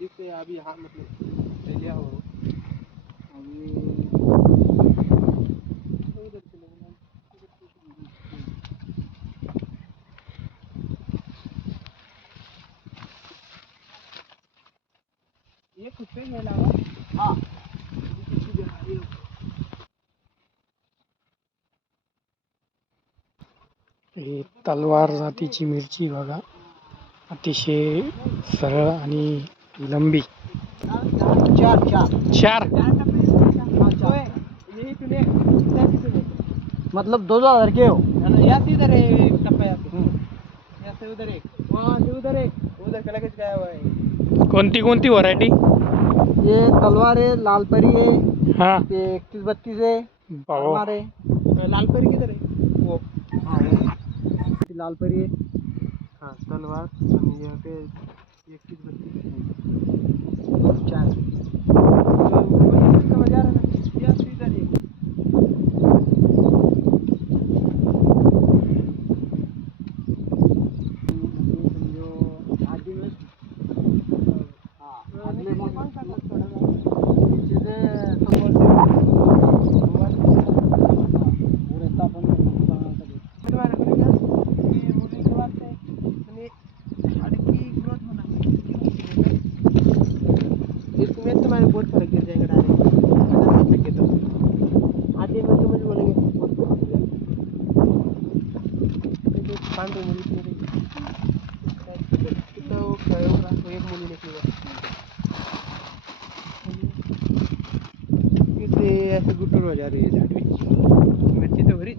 ठीक है अभी हाँ मतलब ले लिया हो अभी उधर चले गए ये कुछ पे नहीं लगा हाँ ही तलवार जातीची मिरची बघा, अतिशय सरळ आणि लंबी. चार चार चार यही तूने मतलब 2000 के हो. यहाँ से इधर है टप्पा यहाँ से उधर एक वहाँ से उधर एक उधर का लगेज गया हुआ है कोणती कोणती व्हरायटी? ये तलवार है लाल परी है हाँ ये 31-32 है बाबा. हमारे लाल परी किधर है वो हाँ वो लाल परी है हाँ तलवार आणि यहाँ पे 31-32 चार समझ आ रहा है ना यहाँ से इधर एक बहुत फर्क गिर जाएगा डायरेक्ट तो आधे में समझ बोलेंगे बहुत फर्क गिर जाएगा 5 मुली तो एक मुली निकलेगा इसे ऐसे गुटुर हो जा रही है झाड़ी मिर्ची तो भरी